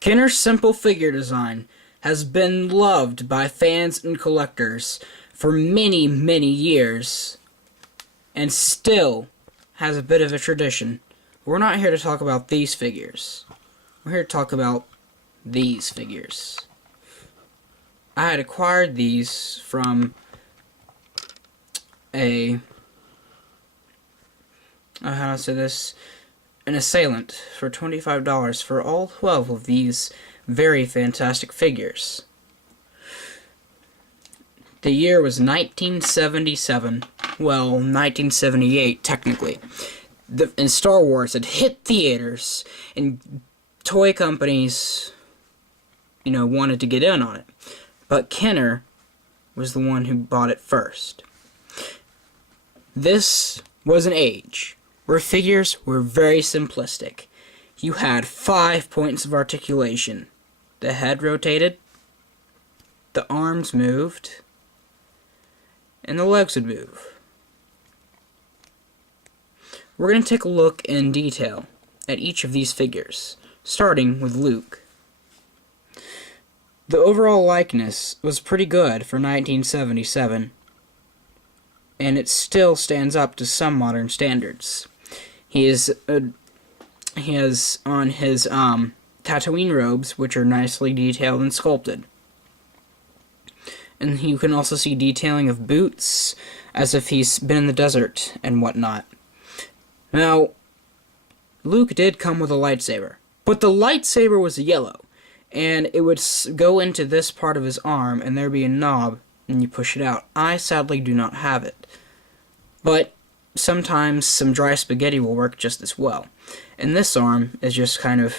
Kenner's simple figure design has been loved by fans and collectors for many, many years, and still has a bit of a tradition. We're not here to talk about these figures. We're here to talk about these figures. I had acquired these from how do I say this? An assailant for $25 for all 12 of these very fantastic figures. The year was 1977. Well, 1978, technically. And Star Wars had hit theaters, and toy companies, wanted to get in on it. But Kenner was the one who bought it first. This was an age where figures were very simplistic. You had 5 points of articulation. The head rotated, the arms moved, and the legs would move. We're going to take a look in detail at each of these figures, starting with Luke. The overall likeness was pretty good for 1977, and it still stands up to some modern standards. He has on his Tatooine robes, which are nicely detailed and sculpted. And you can also see detailing of boots, as if he's been in the desert and whatnot. Now, Luke did come with a lightsaber, but the lightsaber was yellow, and it would go into this part of his arm, and there'd be a knob, and you push it out. I sadly do not have it, but sometimes some dry spaghetti will work just as well. And this arm is just kind of,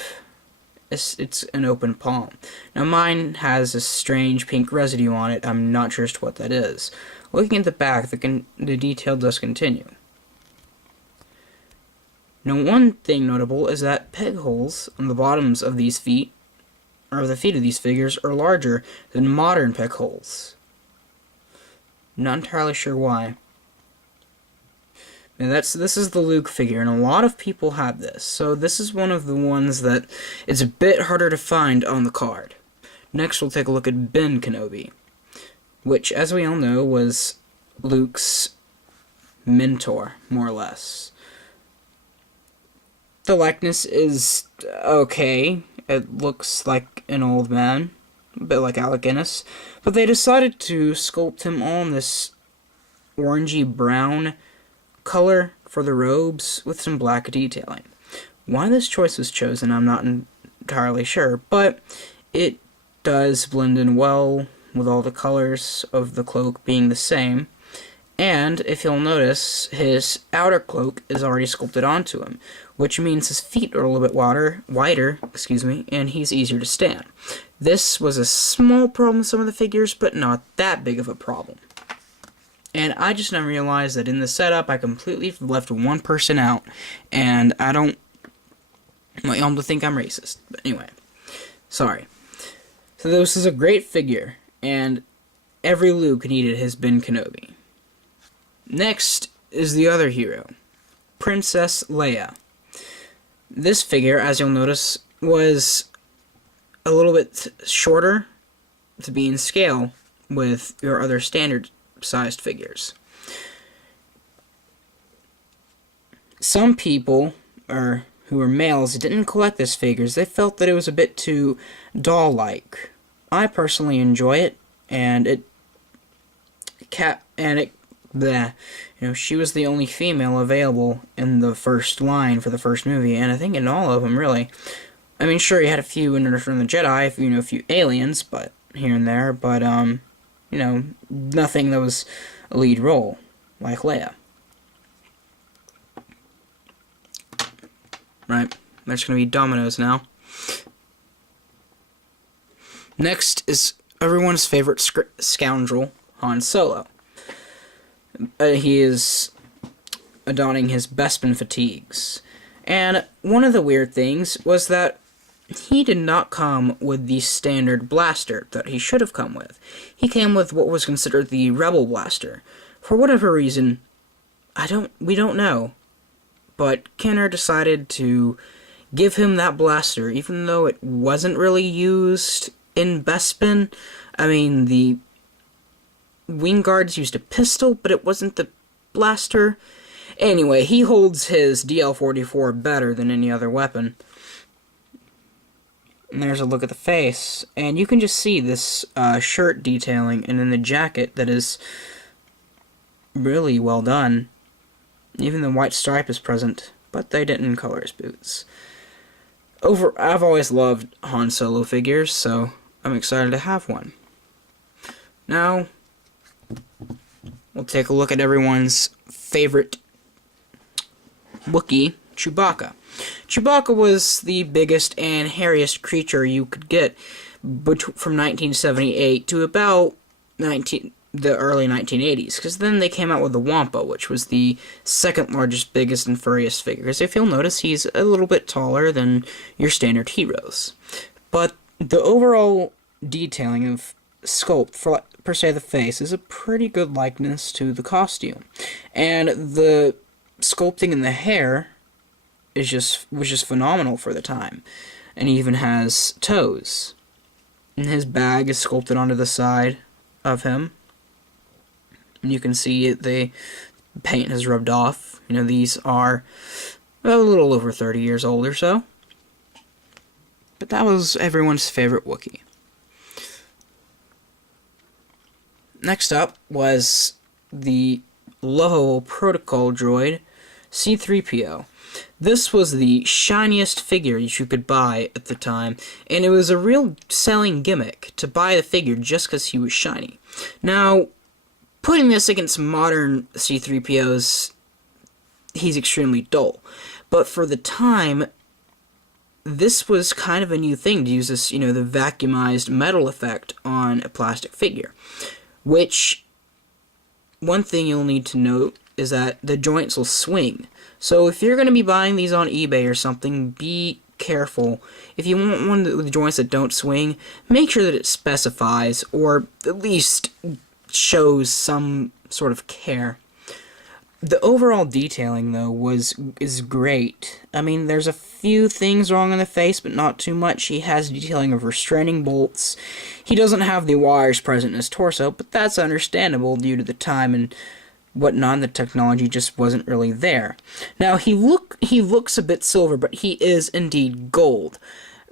it's an open palm. Now mine has a strange pink residue on it. I'm not sure as to what that is. Looking at the back, the detail does continue. Now one thing notable is that peg holes on the bottoms of these feet, or the feet of these figures, are larger than modern peg holes. Not entirely sure why. And this is the Luke figure, and a lot of people have this. So this is one of the ones that it's a bit harder to find on the card. Next we'll take a look at Ben Kenobi, which, as we all know, was Luke's mentor, more or less. The likeness is okay. It looks like an old man, a bit like Alec Guinness, but they decided to sculpt him all in this orangey brown color for the robes with some black detailing. Why this choice was chosen, I'm not entirely sure, but it does blend in well with all the colors of the cloak being the same. And if you'll notice, his outer cloak is already sculpted onto him, which means his feet are a little bit wider, and he's easier to stand. This was a small problem with some of the figures, but not that big of a problem. And I just now realized that in the setup, I completely left one person out, and I don't want y'all to think I'm racist. But anyway, sorry. So this is a great figure, and every Luke needed his Ben Kenobi. Next is the other hero, Princess Leia. This figure, as you'll notice, was a little bit shorter to be in scale with your other standard-sized figures. Some people, who were males, didn't collect this figures. They felt that it was a bit too doll-like. I personally enjoy it, and she was the only female available in the first line for the first movie, and I think in all of them, really. I mean, sure, you had a few in Return of the Jedi, a few aliens, but here and there, but, nothing that was a lead role, like Leia. Right, there's gonna be dominoes now. Next is everyone's favorite scoundrel, Han Solo. He is adorning his Bespin fatigues. And one of the weird things was that he did not come with the standard blaster that he should have come with. He came with what was considered the Rebel blaster. For whatever reason, we don't know. But Kenner decided to give him that blaster, even though it wasn't really used in Bespin. I mean, the Wing Guards used a pistol, but it wasn't the blaster. Anyway, he holds his DL-44 better than any other weapon. And there's a look at the face, and you can just see this shirt detailing, and then the jacket that is really well done. Even the white stripe is present, but they didn't color his boots. I've always loved Han Solo figures, so I'm excited to have one. Now, we'll take a look at everyone's favorite Wookiee, Chewbacca. Chewbacca was the biggest and hairiest creature you could get from 1978 to about the early 1980s, because then they came out with the Wampa, which was the second largest, biggest, and furriest figure. Because if you'll notice, he's a little bit taller than your standard heroes. But the overall detailing of sculpt, for per se the face, is a pretty good likeness to the costume. And the sculpting in the hair was just phenomenal for the time. And he even has toes. And his bag is sculpted onto the side of him. And you can see the paint has rubbed off. You know, these are a little over 30 years old or so. But that was everyone's favorite Wookiee. Next up was the Loho Protocol droid, C-3PO. This was the shiniest figure you could buy at the time, and it was a real selling gimmick to buy the figure just because he was shiny. Now, putting this against modern C-3POs, he's extremely dull. But for the time, this was kind of a new thing to use this, the vacuumized metal effect on a plastic figure. Which, one thing you'll need to note is that the joints will swing. So if you're going to be buying these on eBay or something, be careful. If you want one with the joints that don't swing, make sure that it specifies, or at least shows some sort of care. The overall detailing, though, is great. I mean, there's a few things wrong in the face, but not too much. He has detailing of restraining bolts. He doesn't have the wires present in his torso, but that's understandable due to the time and whatnot. The technology just wasn't really there. Now, he looks a bit silver, but he is indeed gold.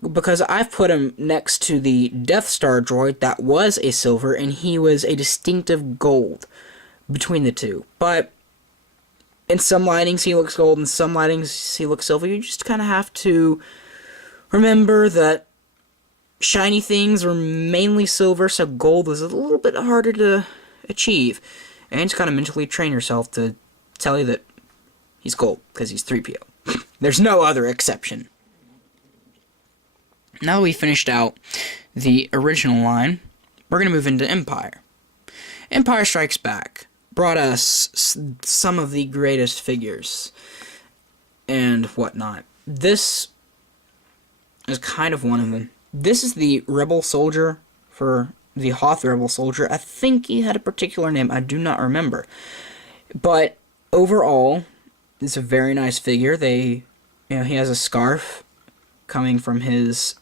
Because I've put him next to the Death Star droid that was a silver, and he was a distinctive gold between the two. But in some lightings he looks gold, in some lightings he looks silver. You just kind of have to remember that shiny things were mainly silver, so gold was a little bit harder to achieve. And just kind of mentally train yourself to tell you that he's gold, because he's 3PO. There's no other exception. Now that we finished out the original line, we're going to move into Empire. Empire Strikes Back brought us some of the greatest figures and whatnot. This is kind of one of them. This is the Rebel Soldier for the Hoth Rebel Soldier. I think he had a particular name. I do not remember. But overall, it's a very nice figure. He has a scarf coming from his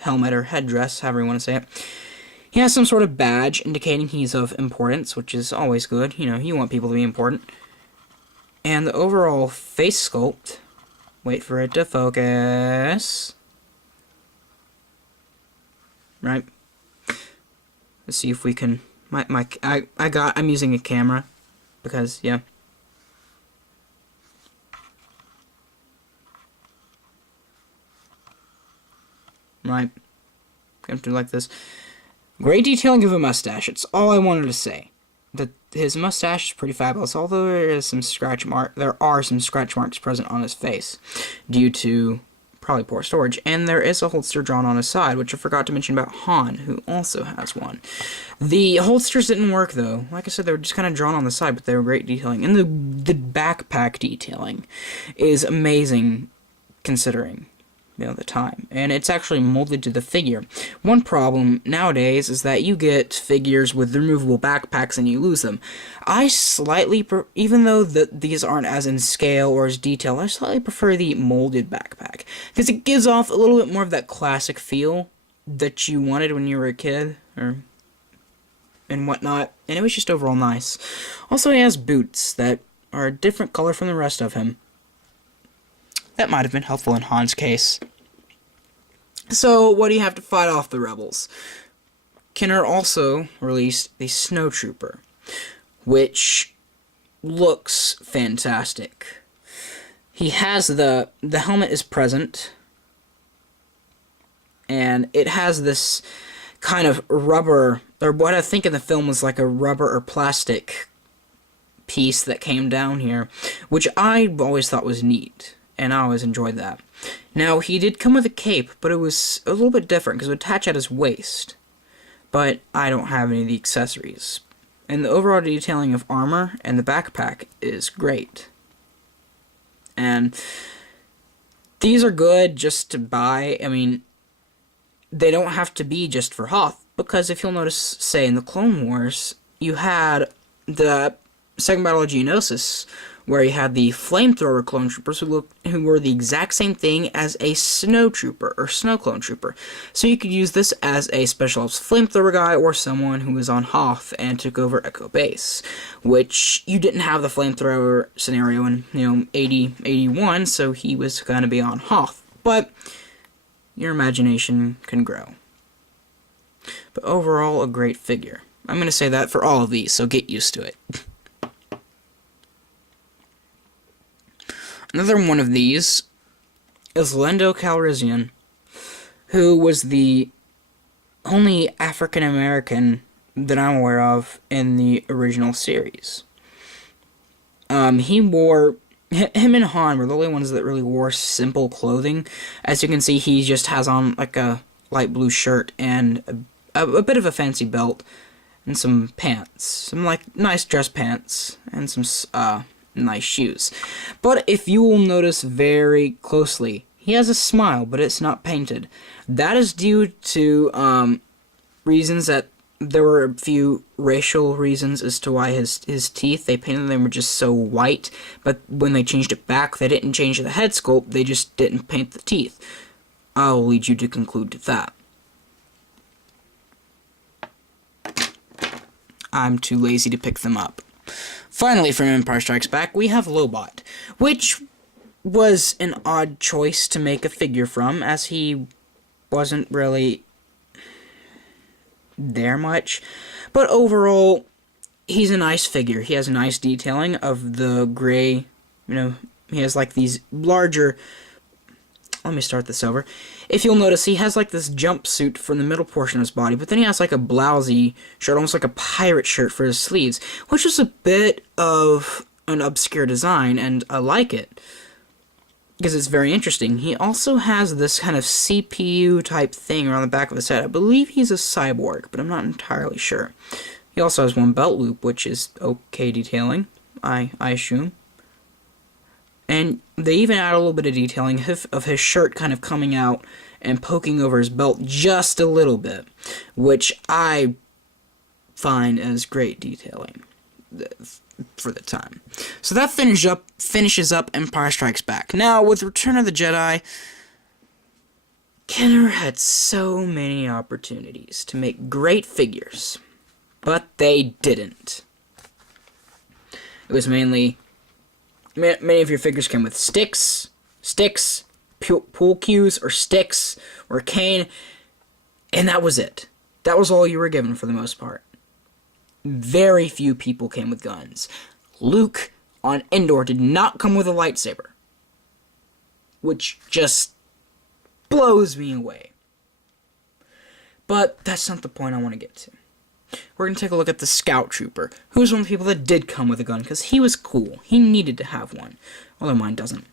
helmet or headdress, however you want to say it. He has some sort of badge indicating he's of importance, which is always good. You want people to be important. And the overall face sculpt, wait for it to focus. Right. Let's see if we can, I'm using a camera, because, yeah. Right. Gonna do like this. Great detailing of a mustache. It's all I wanted to say. That his mustache is pretty fabulous, although there are some scratch marks present on his face due to probably poor storage. And there is a holster drawn on his side, which I forgot to mention about Han, who also has one. The holsters didn't work, though. Like I said, they were just kind of drawn on the side, but they were great detailing. And the backpack detailing is amazing, considering. the time, and it's actually molded to the figure. One problem nowadays is that you get figures with removable backpacks and you lose them. I slightly, even though these aren't as in scale or as detailed, I slightly prefer the molded backpack, because it gives off a little bit more of that classic feel that you wanted when you were a kid, and whatnot, and it was just overall nice. Also, he has boots that are a different color from the rest of him. That might have been helpful in Han's case. So, what do you have to fight off the rebels? Kenner also released the Snowtrooper, which looks fantastic. He has the helmet is present, and it has this kind of rubber, or what I think in the film was like a rubber or plastic piece that came down here, which I always thought was neat, and I always enjoyed that. Now, he did come with a cape, but it was a little bit different, because it would attach at his waist, but I don't have any of the accessories. And the overall detailing of armor and the backpack is great. And these are good just to buy. I mean, they don't have to be just for Hoth, because if you'll notice, say, in the Clone Wars, you had the Second Battle of Geonosis, where you had the flamethrower clone troopers who were the exact same thing as a snow trooper, or snow clone trooper. So you could use this as a special ops flamethrower guy, or someone who was on Hoth and took over Echo Base, which you didn't have the flamethrower scenario in, 80, 81, so he was going to be on Hoth. But your imagination can grow. But overall, a great figure. I'm going to say that for all of these, so get used to it. Another one of these is Lando Calrissian, who was the only African American that I'm aware of in the original series. Him and Han were the only ones that really wore simple clothing. As you can see, he just has on like a light blue shirt and a bit of a fancy belt and some pants, some like nice dress pants and some nice shoes. But if you will notice very closely, he has a smile, but it's not painted. That is due to reasons that there were a few racial reasons as to why his teeth, they painted them were just so white, but when they changed it back, they didn't change the head sculpt, they just didn't paint the teeth. I'll lead you to conclude to that. I'm too lazy to pick them up. Finally, from Empire Strikes Back, we have Lobot, which was an odd choice to make a figure from, as he wasn't really there much. But overall, he's a nice figure. He has a nice detailing of the gray, he has like these larger... Let me start this over. If you'll notice, he has like this jumpsuit for the middle portion of his body, but then he has like a blousy shirt, almost like a pirate shirt for his sleeves, which is a bit of an obscure design, and I like it, because it's very interesting. He also has this kind of CPU type thing around the back of his head. I believe he's a cyborg, but I'm not entirely sure. He also has one belt loop, which is okay detailing, I assume. And they even add a little bit of detailing of his shirt kind of coming out and poking over his belt just a little bit, which I find as great detailing for the time. So that finishes up Empire Strikes Back. Now, with Return of the Jedi, Kenner had so many opportunities to make great figures, but they didn't. It was mainly... Many of your figures came with sticks, pool cues, or sticks, or cane, and that was it. That was all you were given for the most part. Very few people came with guns. Luke on Endor did not come with a lightsaber, which just blows me away. But that's not the point I want to get to. We're going to take a look at the Scout Trooper, who's one of the people that did come with a gun, because he was cool. He needed to have one, although mine doesn't.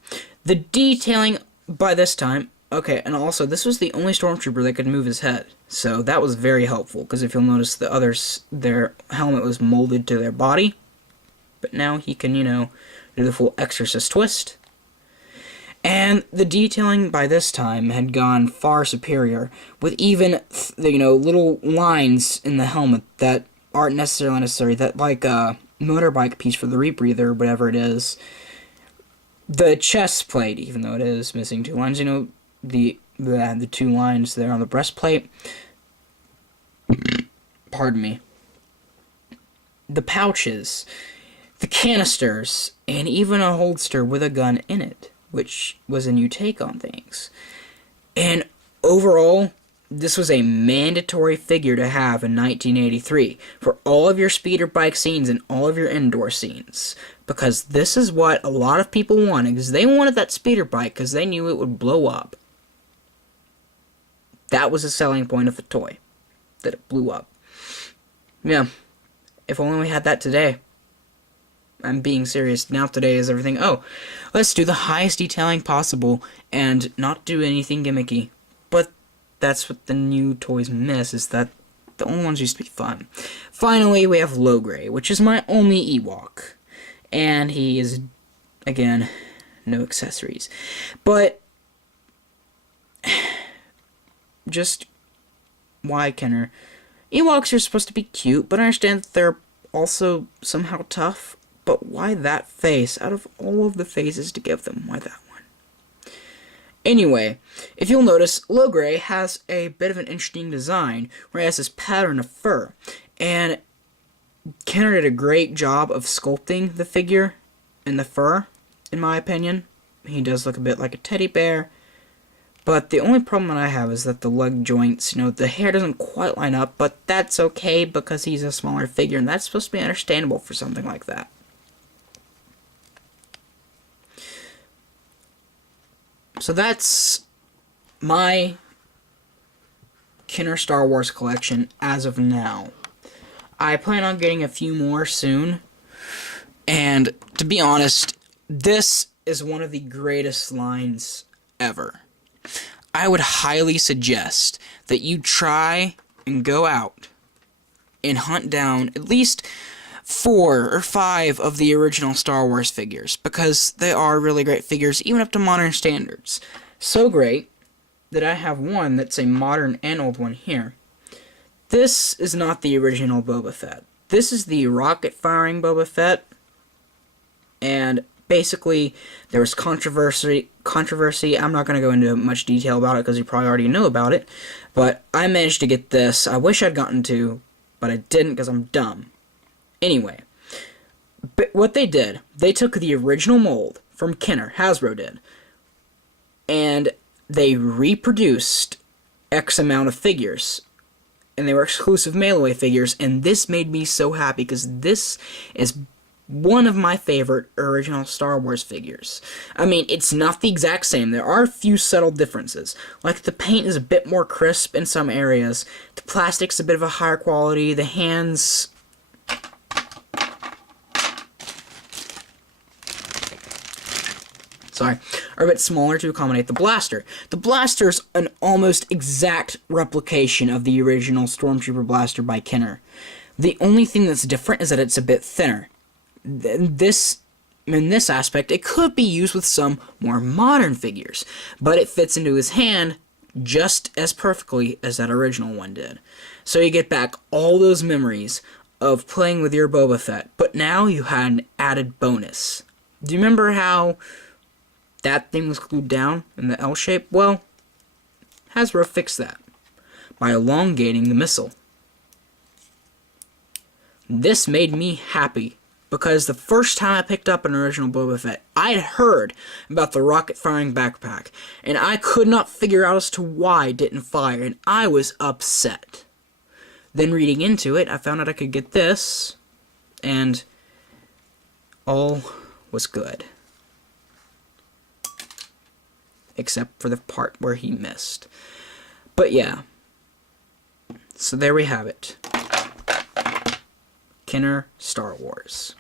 The detailing by this time, okay, and also, this was the only Stormtrooper that could move his head, so that was very helpful, because if you'll notice, the others, their helmet was molded to their body, but now he can, do the full Exorcist twist. And the detailing by this time had gone far superior, with even, little lines in the helmet that aren't necessarily necessary, that like a motorbike piece for the rebreather, whatever it is. The chest plate, even though it is missing two lines, the two lines there on the breastplate. Pardon me. The pouches, the canisters, and even a holster with a gun in it, which was a new take on things. And overall, this was a mandatory figure to have in 1983 for all of your speeder bike scenes and all of your indoor scenes. Because this is what a lot of people wanted, because they wanted that speeder bike because they knew it would blow up. That was the selling point of the toy, that it blew up. Yeah, if only we had that today. I'm being serious. Now today is everything, let's do the highest detailing possible and not do anything gimmicky. But that's what the new toys miss, is that the old ones used to be fun. Finally, we have Logray, which is my only Ewok. And he is, again, no accessories. But, just, why, Kenner? Ewoks are supposed to be cute, but I understand that they're also somehow tough. But why that face? Out of all of the faces to give them, why that one? Anyway, if you'll notice, Logray has a bit of an interesting design, where he has this pattern of fur. And Kenner did a great job of sculpting the figure and the fur, in my opinion. He does look a bit like a teddy bear. But the only problem that I have is that the leg joints, the hair doesn't quite line up, but that's okay because he's a smaller figure, and that's supposed to be understandable for something like that. So that's my Kenner Star Wars collection as of now. I plan on getting a few more soon, and to be honest, this is one of the greatest lines ever. I would highly suggest that you try and go out and hunt down at least 4 or 5 of the original Star Wars figures, because they are really great figures, even up to modern standards. So great that I have one that's a modern and old one here. This is not the original Boba Fett. This is the rocket-firing Boba Fett, and basically there was controversy. I'm not going to go into much detail about it because you probably already know about it, but I managed to get this. I wish I'd gotten to, but I didn't because I'm dumb. Anyway, but what they did, they took the original mold from Kenner, Hasbro did, and they reproduced X amount of figures, and they were exclusive mail-away figures, and this made me so happy, because this is one of my favorite original Star Wars figures. I mean, it's not the exact same. There are a few subtle differences. Like, the paint is a bit more crisp in some areas, the plastic's a bit of a higher quality, the hands are a bit smaller to accommodate the blaster. The blaster's an almost exact replication of the original Stormtrooper blaster by Kenner. The only thing that's different is that it's a bit thinner. In this aspect, it could be used with some more modern figures, but it fits into his hand just as perfectly as that original one did. So you get back all those memories of playing with your Boba Fett, but now you had an added bonus. Do you remember how that thing was glued down in the L shape? Well, Hasbro fixed that by elongating the missile. This made me happy, because the first time I picked up an original Boba Fett, I'd heard about the rocket-firing backpack, and I could not figure out as to why it didn't fire, and I was upset. Then reading into it, I found out I could get this, and all was good. Except for the part where he missed. But yeah. So there we have it. Kenner Star Wars.